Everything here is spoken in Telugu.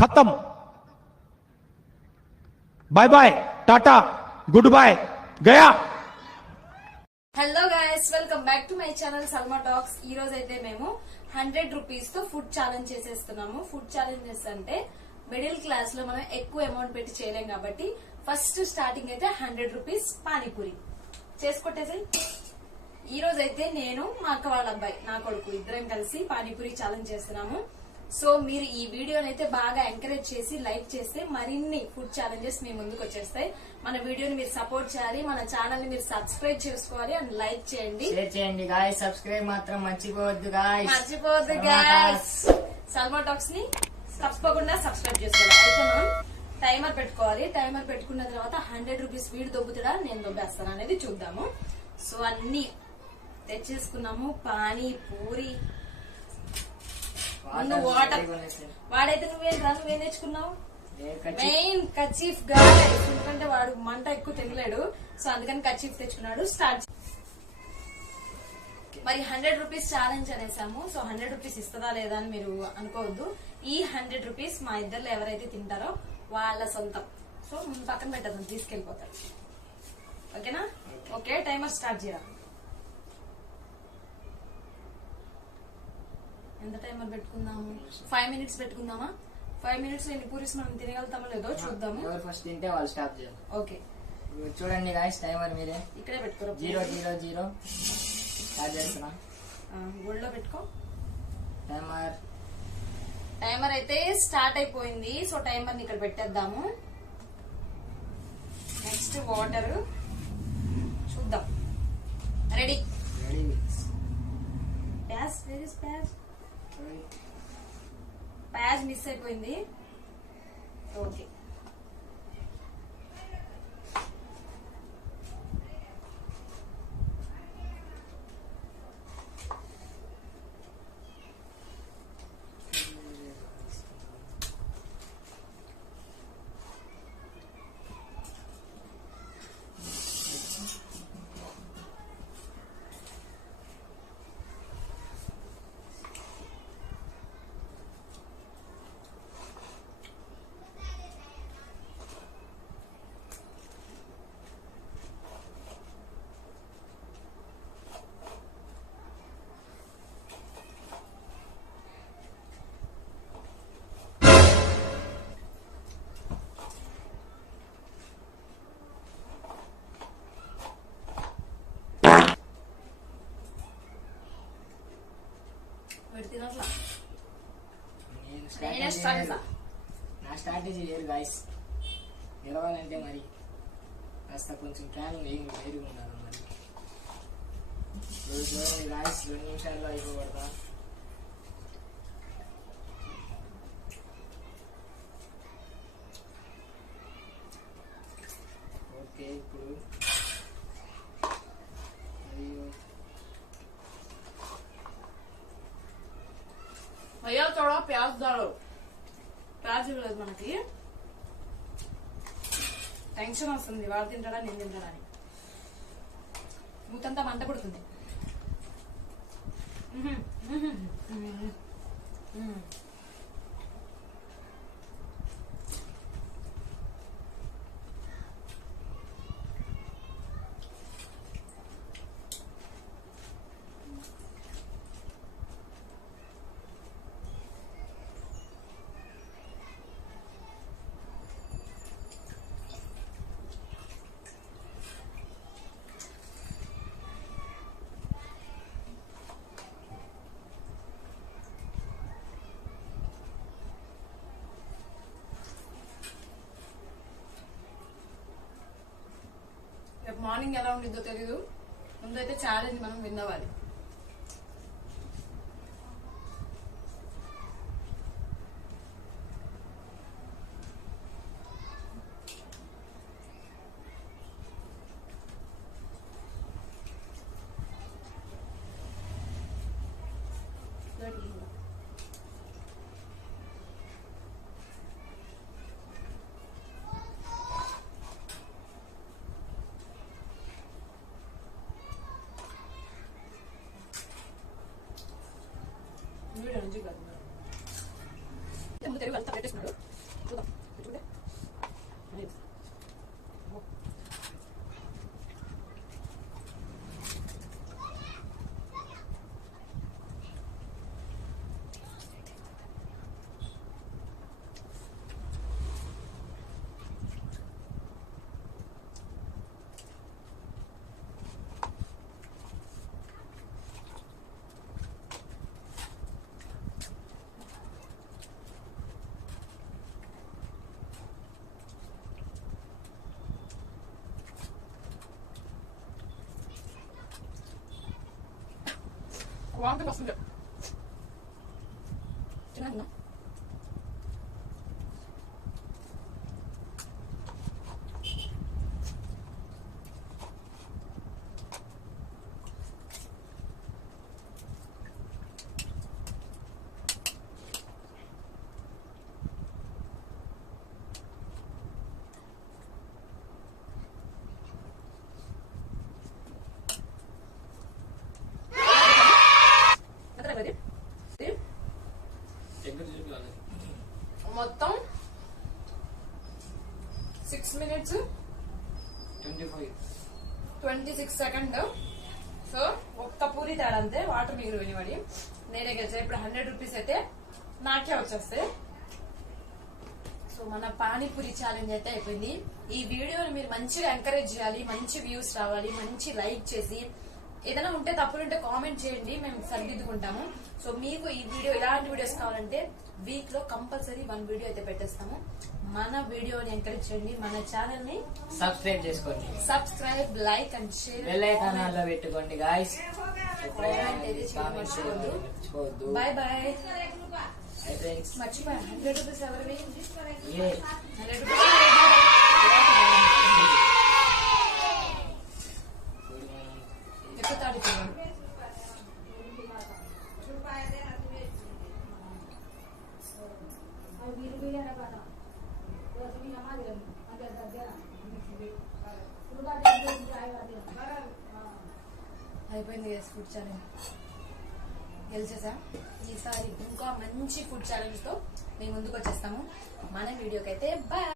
खत्म। Bye bye, tata, goodbye, गया। Hello guys, welcome back to my channel Salma talks. ఈ రోజు అయితే మేము 100 రూపీస్ తో ఫుడ్ ఛాలెంజ్ చేసేస్తున్నాము. ఫుడ్ ఛాలెంజెస్ అంటే మిడిల్ క్లాస్ లో మనం ఎక్కువ అమౌంట్ పెట్టి చేయలేం కాబట్టి ఫస్ట్ స్టార్టింగ్ అయితే 100 రూపీస్ పానీపూరి చేసుకొట్టేసి. ఈ రోజు అయితే నేను మా అక్క వాళ్ళ అబ్బాయి నా కొడుకు ఇద్దరం కలిసి పానీపూరి ఛాలెంజ్ చేస్తున్నాము. సో మీరు ఈ వీడియోని అయితే బాగా ఎంకరేజ్ చేసి లైక్ చేస్తే మరిన్ని ఫుడ్ ఛాలెంజెస్ మీ ముందుకు వచ్చేస్తాయి. మన వీడియోని మీరు సపోర్ట్ చేయాలి, మన ఛానల్ ని మీరు సబ్స్క్రైబ్ చేసుకోవాలి అండ్ లైక్ చేయండి, షేర్ చేయండి గాయ్స్. సబ్స్క్రైబ్ మాత్రం మర్చిపోవద్దు గాయ్స్. సల్మా టాక్స్ ని తప్పకుండా సబ్స్క్రైబ్ చేసుకోవాలి. అయితే మనం టైమర్ పెట్టుకోవాలి. టైమర్ పెట్టుకున్న తర్వాత 100 రూపీస్ వీడు దొబ్బుతాడా నేను దొబ్బేస్తాను అనేది చూద్దాము. సో అన్ని తెచ్చేసుకున్నాము. పానీపూరి, ముందు వాటర్. వాడైతే నువ్వేం తెచ్చుకున్నావు? మెయిన్ కచీఫ్ గా, ఎందుకంటే వాడు మంట ఎక్కువ తినలేడు, సో అందుకని కచీఫ్ తెచ్చుకున్నాడు. స్టార్ట్. మరి 100 రూపీస్ ఛాలెంజ్ అనేసాము. సో 100 రూపీస్ ఇస్తుందా లేదా అని మీరు అనుకోవద్దు. ఈ 100 రూపీస్ మా ఇద్దరు ఎవరైతే తింటారో వాళ్ళ సొంతం. సో ముందు పక్కన పెట్టద్దాం, తీసుకెళ్లిపోతారు. ఓకేనా? ఓకే, టైమర్ స్టార్ట్ చేయరా. ఎంత టైమర్ పెట్టుకుందాము? 5 మినిట్స్ పెట్టుకుందామా? 5 మినిట్స్ ఎన్ని పూరీస్ మనం తినగలుగుతామో లేదో చూద్దాము. ఎవరు ఫస్ట్ తింటే వాళ్ళు స్టాప్ చేయాలి. ఓకే, చూడండి గాయ్స్, టైమర్ మీరే ఇక్కడే పెట్టుకోరు. 000 స్టార్ట్ చేస్తున్నా. గుళ్ళో పెట్టుకో. టైమర్ అయితే స్టార్ట్ అయిపోయింది. సో టైమర్ ని ఇక్కడ పెట్టేద్దాము. నెక్స్ట్ వాటర్ చూద్దాం. రెడీ. ప్యాజ్, వేర్ ఇస్ ప్యాజ్? ప్యాజ్ మిస్ అయిపోయింది. ఓకే, నా స్ట్రాటజీ లేదు గాయస్. గెలవాలంటే మరి కాస్త కొంచెం ప్లాన్ వేరు ఉండాలి. మరి చూడండి గాయస్, 2 నిమిషాల్లో అయిపోబడతా. ఓకే, ఇప్పుడు भैया थोड़ा प्याज डालो. ప్యాజ్ ఇవ్వలేదు మనకి. టెన్షన్ వస్తుంది, వాడు తింటాడా నేను తింటాడా అని. మూతంతా మంట పుడుతుంది. మార్నింగ్ ఎలా ఉండిద్దో తెలీదు. ముందైతే ఛాలెంజ్ మనం విన్ అవ్వాలి. వీడియో నుంచి కాదు, తెలుగు అంతా పెట్టేస్తున్నాడు. వాంతి వస్తుంది. తిన్నా మొత్తం 6 minutes 26 సెకండ్. సో ఒక్క పూరి తేడా అంతే, వాటర్ మిగిలి వినిపడి నేనే గెలిచా. ఇప్పుడు 100 రూపీస్ అయితే నాకే వచ్చేస్తాయి. సో మన పానీపూరి ఛాలెంజ్ అయితే అయిపోయింది. ఈ వీడియోని మీరు మంచిగా ఎంకరేజ్ చేయాలి, మంచి వ్యూస్ రావాలి, మంచి లైక్ చేసి ఏదైనా ఉంటే తప్పులుంటే కామెంట్ చేయండి, మేము సరిదిద్దుకుంటాము. సో మీకు ఈ వీడియో ఇలాంటి వీడియోస్ కావాలంటే వీక్ లో కంపల్సరీ 1 వీడియో అయితే పెట్టేస్తాము. మన వీడియోని ఎంకరేజ్ చేయండి, మన ఛానల్ ని సబ్స్క్రైబ్ చేసుకోండి, subscribe, like and share, bell icon on లో పెట్టుకోండి గాయ్స్. కామెంట్ అయితే చేయడం మర్చిపోవద్దు. Bye bye. మర్చిపోయా 100 రూపీస్ ఎవరివి? 100 రూపీస్ ఎక్కుతాడు చూడండి. అయిపోయింది ఫుడ్ ఛాలెంజ్, గెలిచేసా. ఈసారి ఇంకా మంచి ఫుడ్ ఛాలెంజ్ తో మేము ముందుకు వచ్చేస్తాము. మన వీడియోకి అయితే బాయ్.